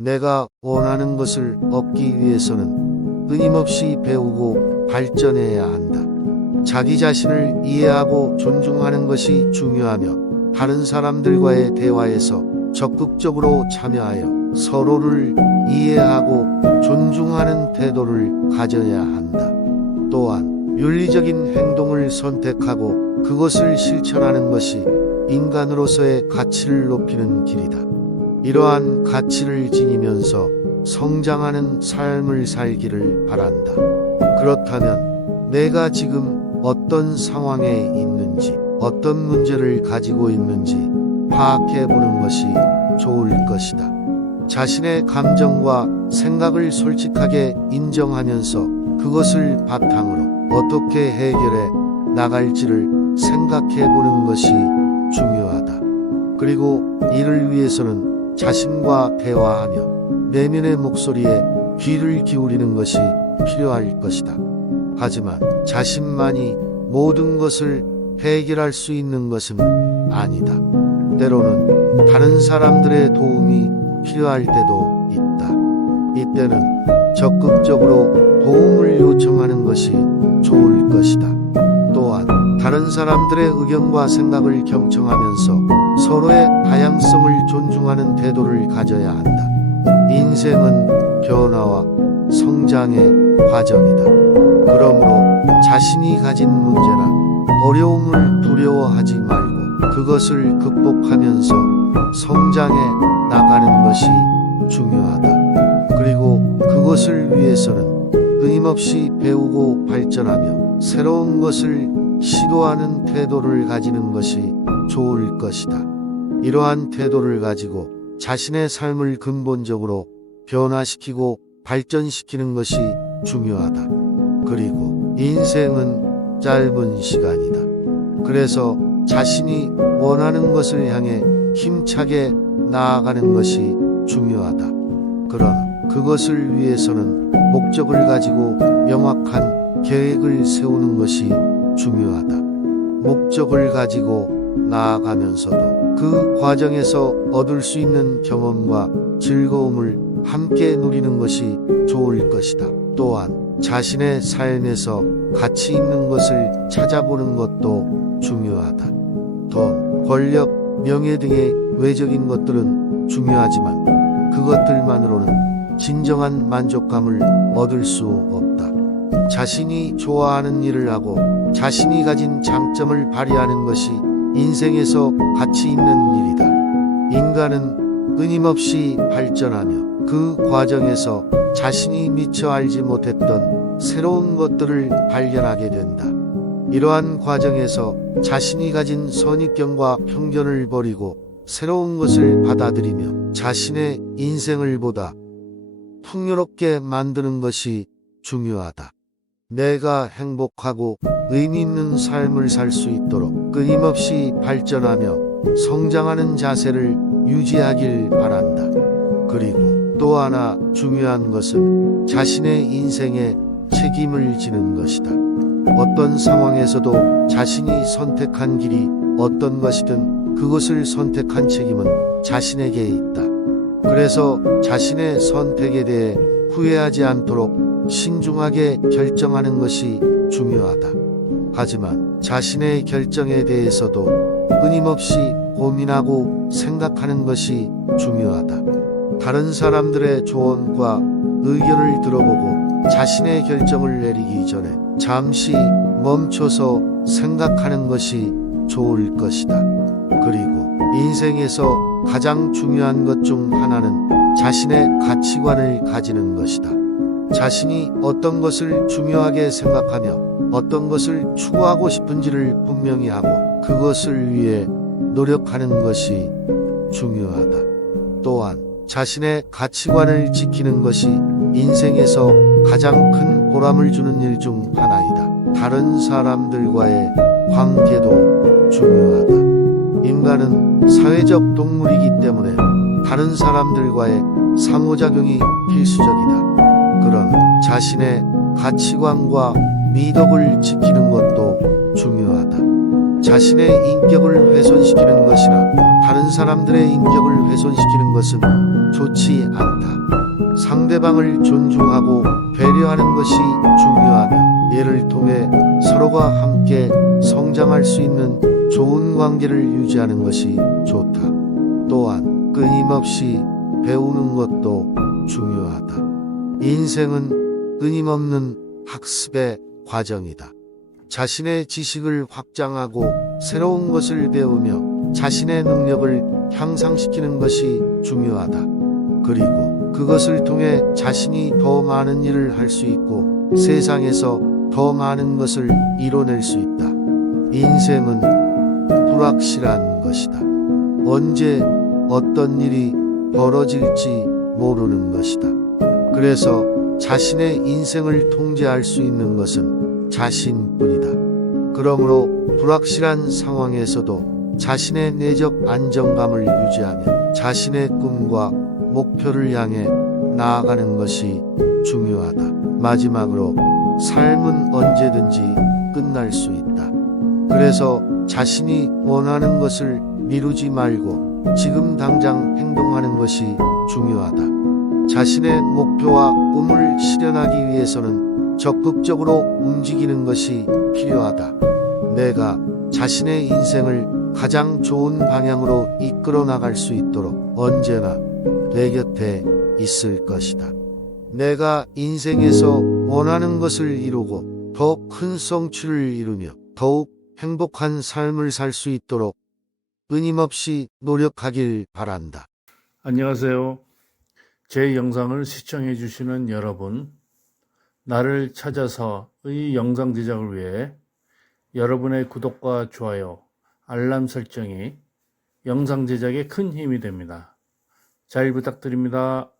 내가 원하는 것을 얻기 위해서는 끊임없이 배우고 발전해야 한다. 자기 자신을 이해하고 존중하는 것이 중요하며 다른 사람들과의 대화에서 적극적으로 참여하여 서로를 이해하고 존중하는 태도를 가져야 한다. 또한 윤리적인 행동을 선택하고 그것을 실천하는 것이 인간으로서의 가치를 높이는 길이다. 이러한 가치를 지니면서 성장하는 삶을 살기를 바란다. 그렇다면 내가 지금 어떤 상황에 있는지, 어떤 문제를 가지고 있는지 파악해 보는 것이 좋을 것이다. 자신의 감정과 생각을 솔직하게 인정하면서 그것을 바탕으로 어떻게 해결해 나갈지를 생각해 보는 것이 중요하다. 그리고 이를 위해서는 자신과 대화하며 내면의 목소리에 귀를 기울이는 것이 필요할 것이다. 하지만 자신만이 모든 것을 해결할 수 있는 것은 아니다. 때로는 다른 사람들의 도움이 필요할 때도 있다. 이때는 적극적으로 도움을 요청하는 것이 좋을 것이다. 또한 다른 사람들의 의견과 생각을 경청하면서 서로의 다양성을 존중하는 태도를 가져야 한다. 인생은 변화와 성장의 과정이다. 그러므로 자신이 가진 문제나 어려움을 두려워하지 말고 그것을 극복하면서 성장해 나가는 것이 중요하다. 그리고 그것을 위해서는 끊임없이 배우고 발전하며 새로운 것을 시도하는 태도를 가지는 것이 좋을 것이다. 이러한 태도를 가지고 자신의 삶을 근본적으로 변화시키고 발전시키는 것이 중요하다. 그리고 인생은 짧은 시간이다. 그래서 자신이 원하는 것을 향해 힘차게 나아가는 것이 중요하다. 그러나 그것을 위해서는 목적을 가지고 명확한 계획을 세우는 것이 중요하다. 목적을 가지고 나아가면서도 그 과정에서 얻을 수 있는 경험과 즐거움을 함께 누리는 것이 좋을 것이다. 또한 자신의 삶에서 가치 있는 것을 찾아보는 것도 중요하다. 돈, 권력, 명예 등의 외적인 것들은 중요하지만 그것들만으로는 진정한 만족감을 얻을 수 없다. 자신이 좋아하는 일을 하고 자신이 가진 장점을 발휘하는 것이 인생에서 가치 있는 일이다. 인간은 끊임없이 발전하며 그 과정에서 자신이 미처 알지 못했던 새로운 것들을 발견하게 된다. 이러한 과정에서 자신이 가진 선입견과 편견을 버리고 새로운 것을 받아들이며 자신의 인생을 보다 풍요롭게 만드는 것이 중요하다. 내가 행복하고 의미 있는 삶을 살 수 있도록 끊임없이 발전하며 성장하는 자세를 유지하길 바란다. 그리고 또 하나 중요한 것은 자신의 인생에 책임을 지는 것이다. 어떤 상황에서도 자신이 선택한 길이 어떤 것이든 그것을 선택한 책임은 자신에게 있다. 그래서 자신의 선택에 대해 후회하지 않도록 신중하게 결정하는 것이 중요하다. 하지만 자신의 결정에 대해서도 끊임없이 고민하고 생각하는 것이 중요하다. 다른 사람들의 조언과 의견을 들어보고 자신의 결정을 내리기 전에 잠시 멈춰서 생각하는 것이 좋을 것이다. 그리고 인생에서 가장 중요한 것 중 하나는 자신의 가치관을 가지는 것이다. 자신이 어떤 것을 중요하게 생각하며 어떤 것을 추구하고 싶은지를 분명히 하고 그것을 위해 노력하는 것이 중요하다. 또한 자신의 가치관을 지키는 것이 인생에서 가장 큰 보람을 주는 일 중 하나이다. 다른 사람들과의 관계도 중요하다. 인간은 사회적 동물이기 때문에 다른 사람들과의 상호작용이 필수적이다. 그런 자신의 가치관과 미덕을 지키는 것도 중요하다. 자신의 인격을 훼손시키는 것이나 다른 사람들의 인격을 훼손시키는 것은 좋지 않다. 상대방을 존중하고 배려하는 것이 중요하며 이를 통해 서로가 함께 성장할 수 있는 좋은 관계를 유지하는 것이 좋다. 또한 끊임없이 배우는 것도 중요하다. 인생은 끊임없는 학습의 과정이다. 자신의 지식을 확장하고 새로운 것을 배우며 자신의 능력을 향상시키는 것이 중요하다. 그리고 그것을 통해 자신이 더 많은 일을 할 수 있고 세상에서 더 많은 것을 이뤄낼 수 있다. 인생은 불확실한 것이다. 언제 어떤 일이 벌어질지 모르는 것이다. 그래서 자신의 인생을 통제할 수 있는 것은 자신뿐이다. 그러므로 불확실한 상황에서도 자신의 내적 안정감을 유지하며 자신의 꿈과 목표를 향해 나아가는 것이 중요하다. 마지막으로 삶은 언제든지 끝날 수 있다. 그래서 자신이 원하는 것을 미루지 말고 지금 당장 행동하는 것이 중요하다. 자신의 목표와 꿈을 실현하기 위해서는 적극적으로 움직이는 것이 필요하다. 내가 자신의 인생을 가장 좋은 방향으로 이끌어 나갈 수 있도록 언제나 내 곁에 있을 것이다. 내가 인생에서 원하는 것을 이루고 더 큰 성취를 이루며 더욱 행복한 삶을 살 수 있도록 끊임없이 노력하길 바란다. 안녕하세요. 제 영상을 시청해 주시는 여러분, 나를 찾아서의 영상 제작을 위해 여러분의 구독과 좋아요, 알람 설정이 영상 제작에 큰 힘이 됩니다. 잘 부탁드립니다.